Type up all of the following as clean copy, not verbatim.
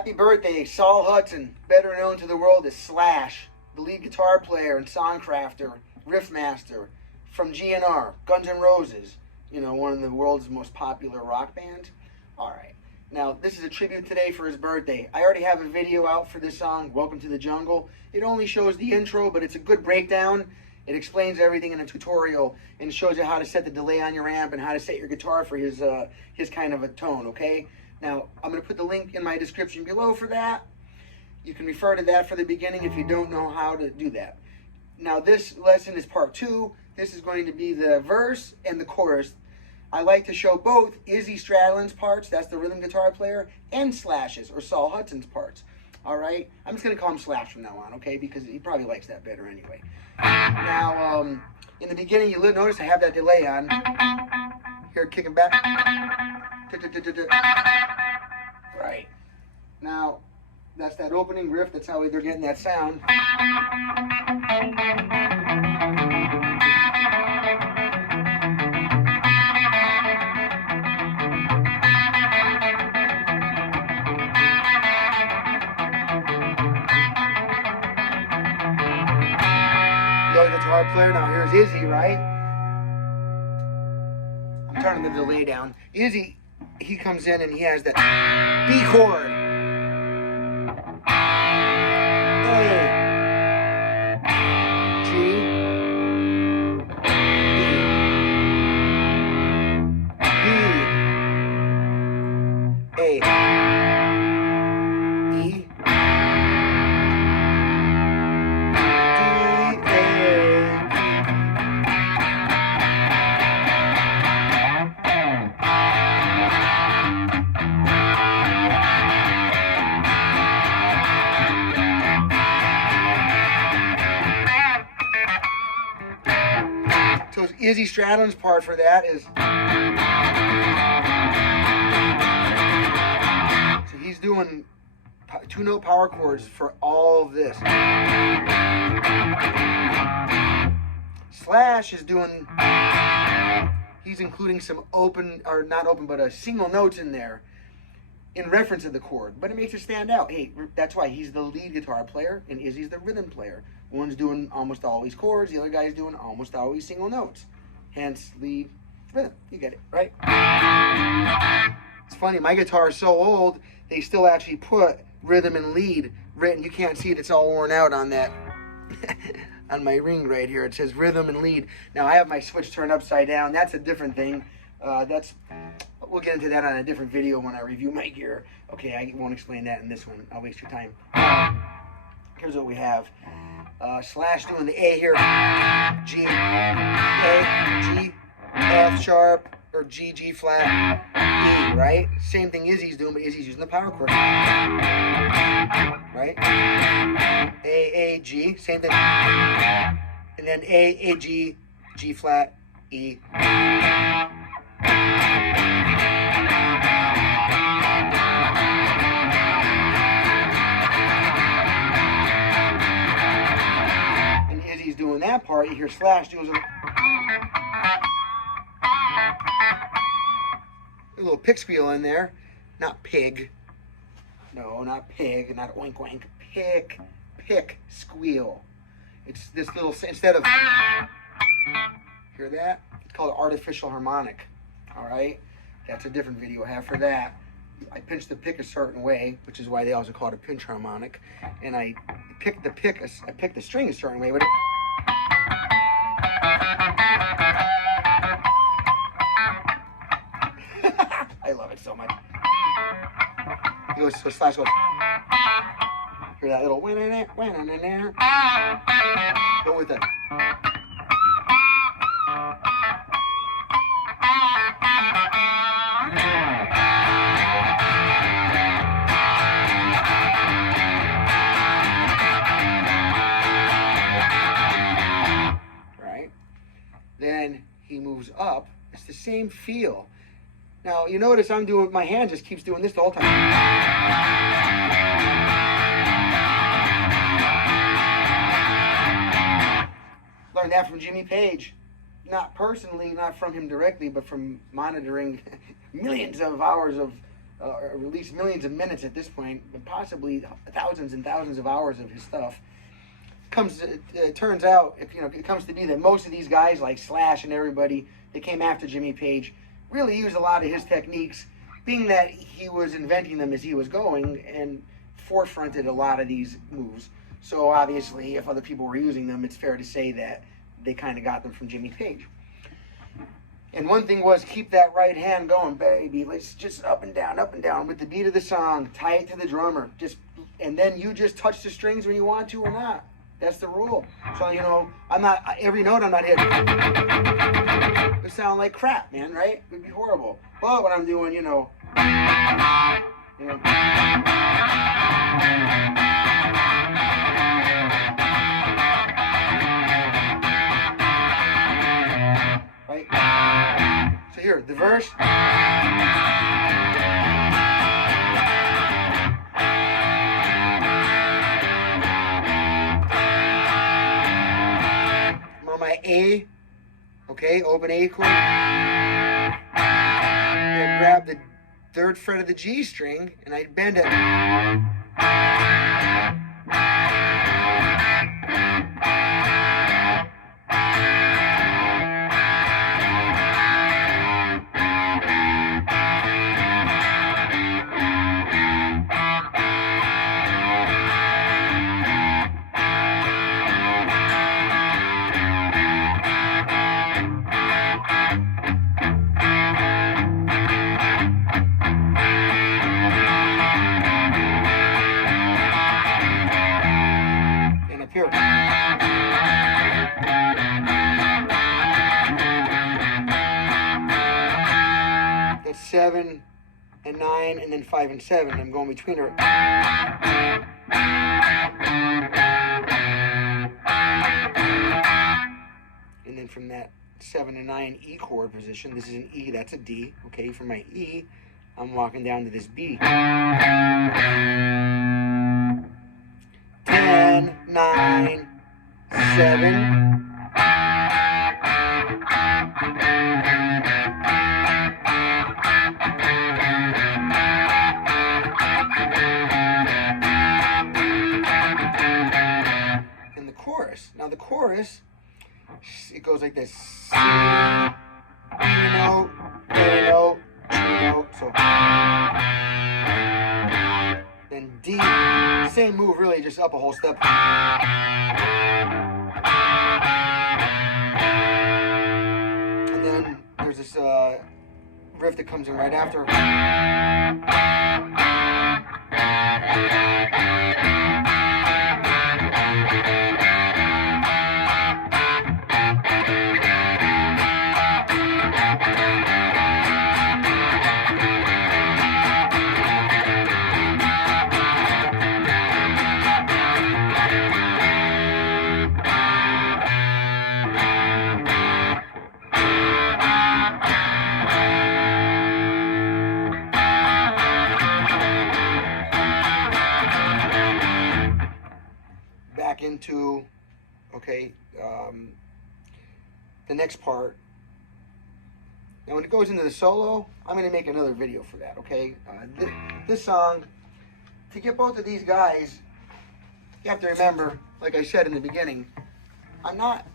Happy birthday, Saul Hudson, better known to the world as Slash, the lead guitar player and songcrafter, riff master from GnR, GunsRoses, you know, one of the world's most popular rock bands. All right, now this is a tribute today for his birthday. I already have a video out for this song, Welcome to the Jungle. It only shows the intro, but it's a good breakdown. It explains everything in a tutorial and shows you how to set the delay on your amp and how to set your guitar for his kind of a tone, okay? Now, I'm going to put the link in my description below for that. You can refer to that for the beginning if you don't know how to do that. Now, this lesson is part 2. This is going to be the verse and the chorus. I like to show both Izzy Stradlin's parts, that's the rhythm guitar player, and Slash's, or Saul Hudson's parts. All right? I'm just going to call him Slash from now on, okay? Because he probably likes that better anyway. Now, in the beginning, you notice I have that delay on. Here, kicking back. Right. Now, that's that opening riff. That's how they're getting that sound. The other guitar player. Now, here's Izzy, right? I'm turning the delay down. Izzy, he comes in and he has that B chord. A, G, B, B, A, E, So Izzy Stradlin's part for that is, so he's doing 2-note power chords for all of this. Slash is doing, he's including some open, or not open, but single notes in there in reference to the chord, but it makes it stand out. Hey, that's why he's the lead guitar player and Izzy's the rhythm player. One's doing almost always chords, the other guy's doing almost always single notes. Hence, lead, rhythm. You get it, right? It's funny, my guitar is so old, they still actually put rhythm and lead written. You can't see it, it's all worn out on that, on my ring right here. It says rhythm and lead. Now, I have my switch turned upside down. That's a different thing. We'll get into that on a different video when I review my gear. Okay, I won't explain that in this one. I'll waste your time. Here's what we have. Slash doing the A here. G, A, G, F sharp, or G, G flat, E, right? Same thing Izzy's doing, but Izzy's using the power chord. Right? A, G, same thing. And then A, G, G flat, E. Doing that part, you hear Slash doing a little pick squeal in there. Not pig. No, not pig, not oink oink. Pick squeal. It's this little, instead of, hear that? It's called an artificial harmonic. Alright? That's a different video I have for that. I pinch the pick a certain way, which is why they also call it a pinch harmonic. And I pick the string a certain way, but I love it so much. He goes, so Slash goes, hear that little go with it. Right? Then he moves up. It's the same feel. Now, you notice I'm doing, my hand just keeps doing this the whole time. Learned that from Jimmy Page. Not personally, not from him directly, but from monitoring millions of hours of or released millions of minutes at this point, but possibly thousands and thousands of hours of his stuff. Turns out, it comes to be that most of these guys like Slash and everybody that came after Jimmy Page really used a lot of his techniques, being that he was inventing them as he was going and forefronted a lot of these moves. So obviously, if other people were using them, it's fair to say that they kind of got them from Jimmy Page. And one thing was, keep that right hand going, baby. Let's just up and down with the beat of the song. Tie it to the drummer. And then you just touch the strings when you want to or not. That's the rule. So, I'm not, every note I'm not hitting. It would sound like crap, man, right? It would be horrible. But when I'm doing, right? So here, the verse. My A, okay, open A chord. I grab the 3rd fret of the G string and I bend it. Here. That's 7 and 9, and then 5 and 7. I'm going between her. And then from that 7 and 9 E chord position, this is an E, that's a D. Okay, from my E, I'm walking down to this B. 10, 9, 7. And the chorus. Now the chorus, it goes like this. C, A note, A note, so. Then D, same move really, just up a whole step. And then there's this riff that comes in right after. Into, okay, the next part. Now when it goes into the solo, I'm going to make another video for that, okay? This song, to get both of these guys, you have to remember, like I said in the beginning, I'm not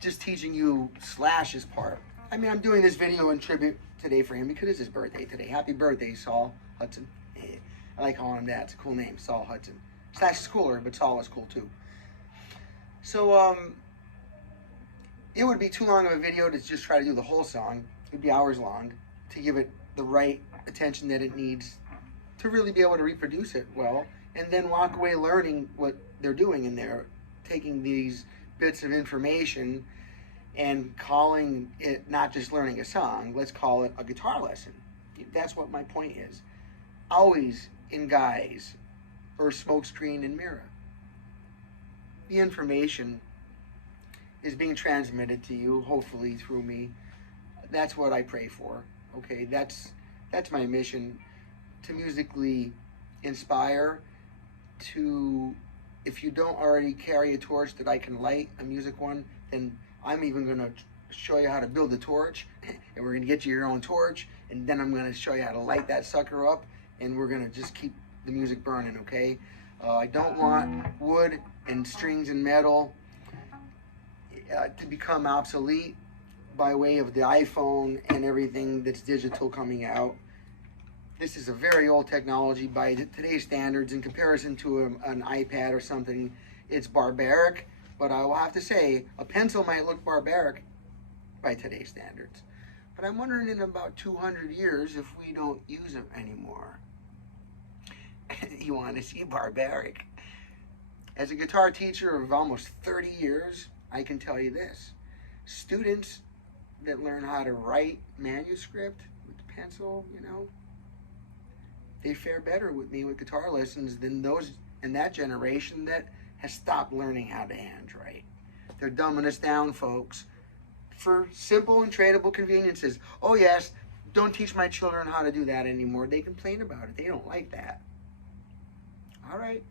just teaching you Slash's part. I mean, I'm doing this video in tribute today for him because it's his birthday today. Happy birthday, Saul Hudson. I like calling him that. It's a cool name, Saul Hudson. Slash is cooler, but Saul is cool too. So, it would be too long of a video to just try to do the whole song. It would be hours long to give it the right attention that it needs to really be able to reproduce it well, and then walk away learning what they're doing in there, taking these bits of information and calling it not just learning a song, let's call it a guitar lesson. That's what my point is. Always in guise or smokescreen and mirror. The information is being transmitted to you, hopefully through me. That's what I pray for. Okay, that's my mission, to musically inspire, to, if you don't already carry a torch that I can light, a music one, then I'm even going to show you how to build a torch, and we're going to get you your own torch, and then I'm going to show you how to light that sucker up, and we're gonna just keep the music burning, okay? I don't want wood and strings and metal to become obsolete by way of the iPhone and everything that's digital coming out. This is a very old technology by today's standards. In comparison to an iPad or something, it's barbaric, but I will have to say, a pencil might look barbaric by today's standards. But I'm wondering in about 200 years if we don't use them anymore. You want to see barbaric? As a guitar teacher of almost 30 years, I can tell you this. Students that learn how to write manuscript with the pencil, you know, they fare better with me with guitar lessons than those in that generation that has stopped learning how to handwrite. They're dumbing us down, folks, for simple and tradable conveniences. Oh yes, don't teach my children how to do that anymore. They complain about it. They don't like that. All right.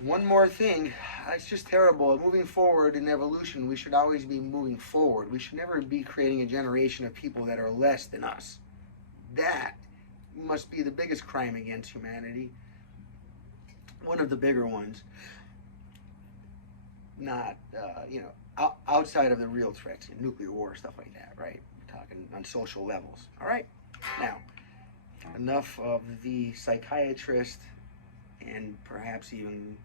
One more thing, it's just terrible. Moving forward in evolution, we should always be moving forward. We should never be creating a generation of people that are less than us. That must be the biggest crime against humanity. One of the bigger ones. Not, you know, outside of the real threats, nuclear war, stuff like that, right? We're talking on social levels. All right? Now, enough of the psychiatrist and perhaps even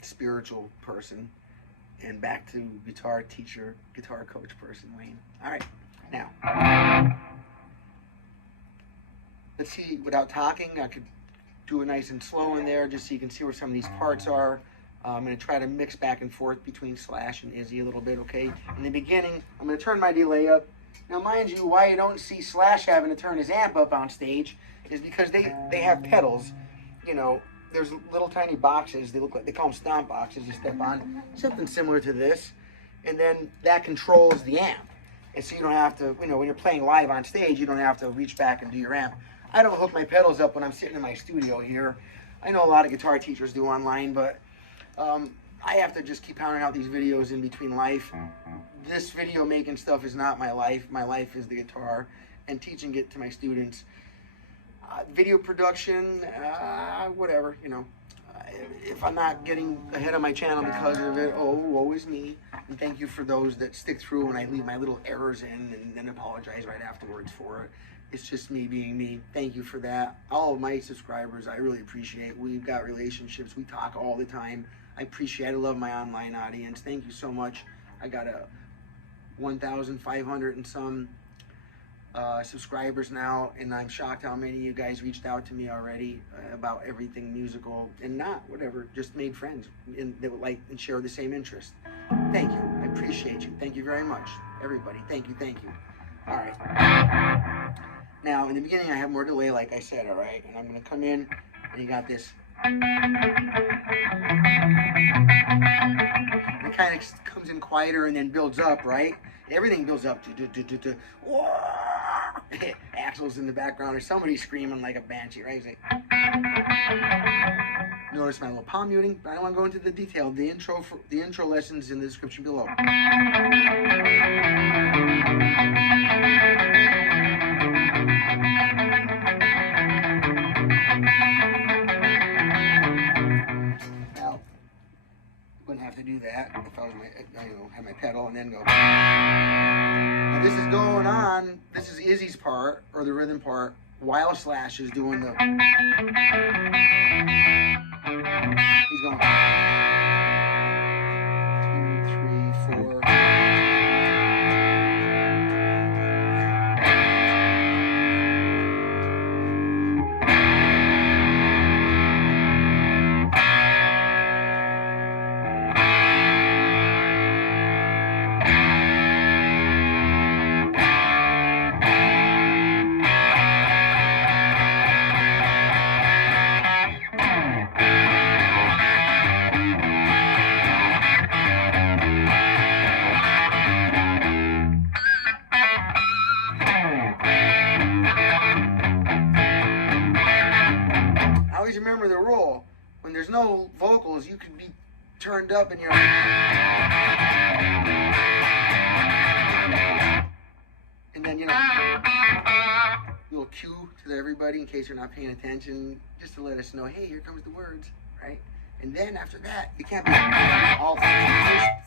spiritual person, and back to guitar teacher, guitar coach person, Wayne. All right, now, let's see, without talking, I could do it nice and slow in there just so you can see where some of these parts are. I'm going to try to mix back and forth between Slash and Izzy a little bit, okay? In the beginning, I'm going to turn my delay up. Now, mind you, why you don't see Slash having to turn his amp up on stage is because they have pedals. You know, there's little tiny boxes. They look like, they call them stomp boxes you step on. Something similar to this. And then that controls the amp. And so you don't have to, you know, when you're playing live on stage, you don't have to reach back and do your amp. I don't hook my pedals up when I'm sitting in my studio here. I know a lot of guitar teachers do online, but I have to just keep pounding out these videos in between life. This video making stuff is not my life. My life is the guitar and teaching it to my students. Video production, whatever, you know. If I'm not getting ahead of my channel because of it, oh, woe is me. And thank you for those that stick through when I leave my little errors in and then apologize right afterwards for it. It's just me being me. Thank you for that. All of my subscribers, I really appreciate. We've got relationships. We talk all the time. I appreciate it. I love my online audience. Thank you so much. I got a 1,500 and some subscribers now, and I'm shocked how many of you guys reached out to me already about everything musical and not whatever, just made friends that would like and share the same interest. Thank you. I appreciate you. Thank you very much, everybody. Thank you. Thank you. All right. Now, in the beginning, I have more delay, like I said, all right? And I'm going to come in, and you got this. It kind of comes in quieter and then builds up, right? Everything builds up. Axel's in the background, or somebody screaming like a banshee, right? Like, notice my little palm muting, but I don't want to go into the detail. The intro lessons in the description below. To do that if I was have my pedal and then go. Now this is going on. This is Izzy's part or the rhythm part while Slash is doing the. He's going 2, 3, 4. Remember the rule. When there's no vocals, you can be turned up and you're and then, you know. cue to everybody in case you're not paying attention, just to let us know, hey, here comes the words, right? And then after that, you can't be all full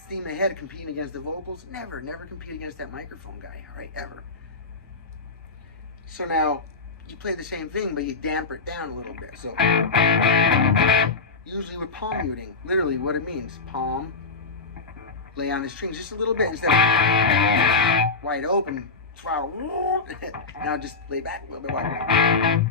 steam ahead competing against the vocals. Never compete against that microphone guy, all right, ever. So now, you play the same thing, but you damper it down a little bit. So, usually with palm muting, literally what it means, palm, lay on the strings just a little bit instead of wide open, throttle. Now just lay back a little bit wider.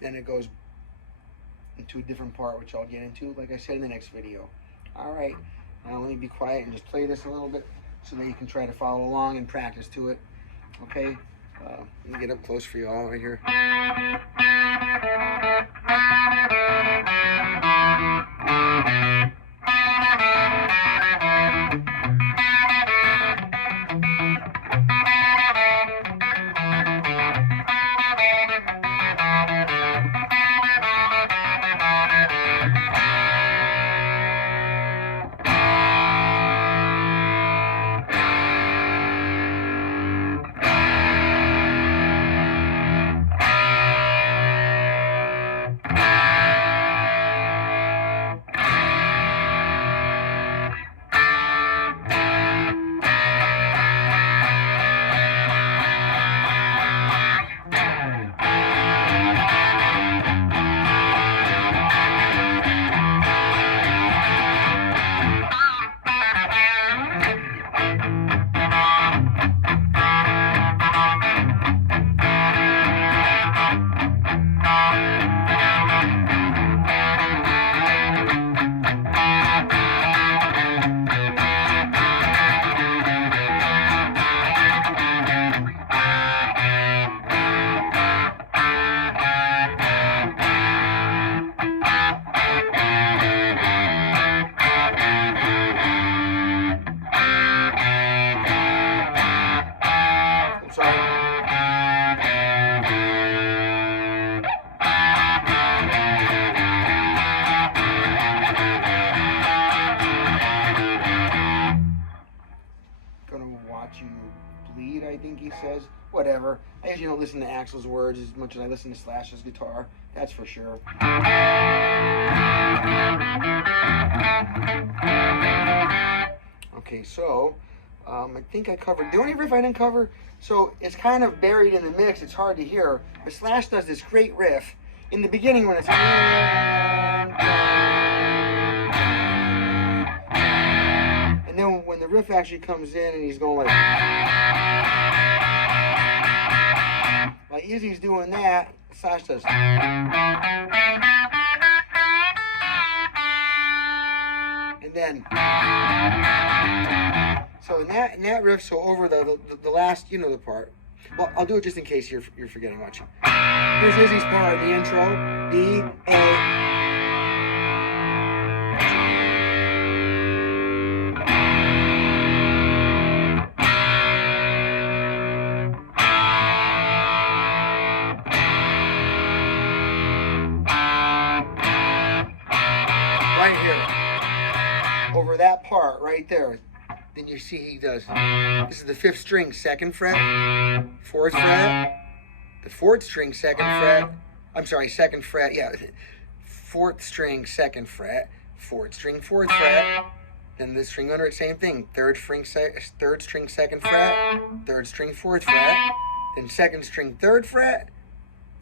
Then it goes into a different part, which I'll get into, like I said, in the next video. All right, now let me be quiet and just play this a little bit so that you can try to follow along and practice to it. Okay, let me get up close for you all right here. I think he says. Whatever. I usually don't listen to Axl's words as much as I listen to Slash's guitar. That's for sure. Okay, so I think I covered the only riff I didn't cover. So it's kind of buried in the mix. It's hard to hear. But Slash does this great riff in the beginning when it's and then when the riff actually comes in and he's going like Izzy's doing that, Slash does. And then, so in that riff, so over the last, you know the part. Well, I'll do it just in case you're forgetting much. Here's Izzy's part, the intro, D, A. Right here, over that part right there, then you see he does, this is the 5th string, 2nd fret, 4th fret, the 4th string, 2nd fret, I'm sorry, 2nd fret, yeah, 4th string, 2nd fret, 4th string, 4th fret, then the string under it, same thing, 3rd string, 2nd fret, 3rd string, 4th fret, then 2nd string, 3rd fret,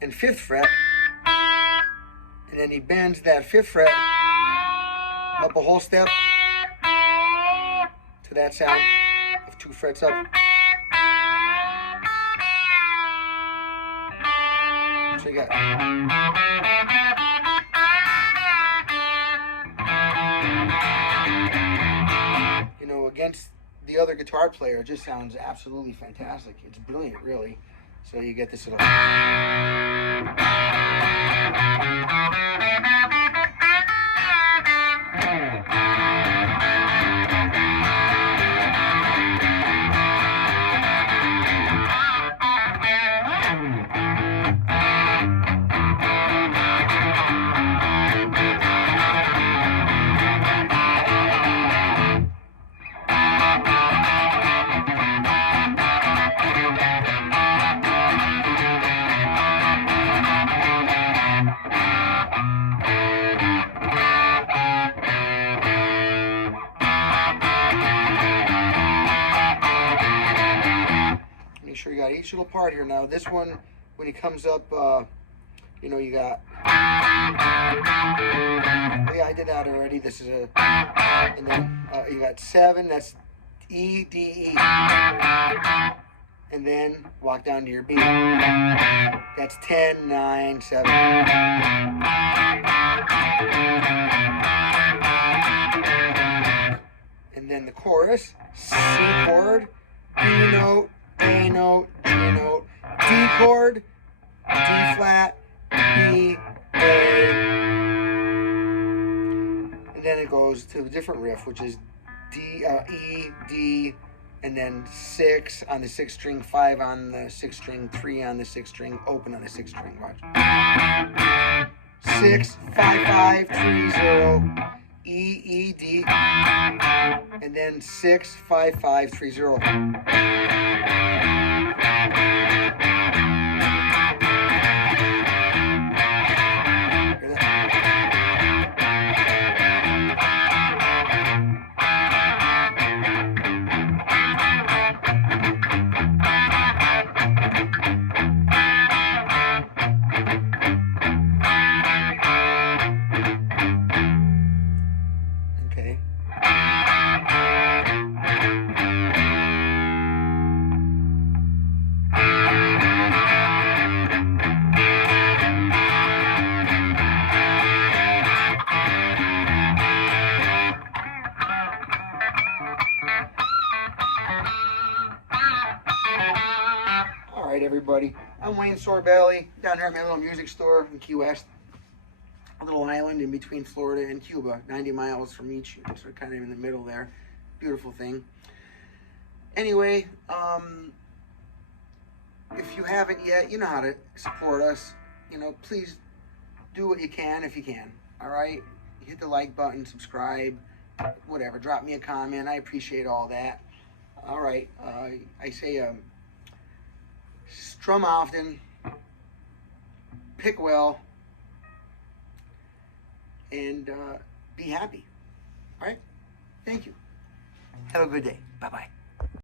and 5th fret, and then he bends that 5th fret up a whole step to that sound of 2 frets up. So you got, you know, against the other guitar player, it just sounds absolutely fantastic. It's brilliant, really. So you get this little... Make sure you got each little part here. Now this one, when he comes up, you know, you got... Oh yeah, I did that already. This is a... And then you got 7, that's E, D, E. And then walk down to your B. That's 10, 9, 7. And then the chorus, C chord, B note, A note, G note, D chord, D flat, B, A. And then it goes to a different riff, which is D, E, D, and then 6 on the 6th string, 5 on the 6th string, 3 on the 6th string, open on the 6th string. Watch. 6, 5, 5, 3, 0, E, E, D, and then 6, 5, 5, 3, 0. Alright everybody, I'm Wayne Sorbelli, down here at my little music store in Key West, a little island in between Florida and Cuba, 90 miles from each, so kind of in the middle there. Beautiful thing. Anyway, if you haven't yet, you know how to support us. You know, please do what you can if you can, alright? Hit the like button, subscribe, whatever, drop me a comment, I appreciate all that. Alright, I say, strum often, pick well, and be happy. All right? Thank you. Have a good day. Bye-bye.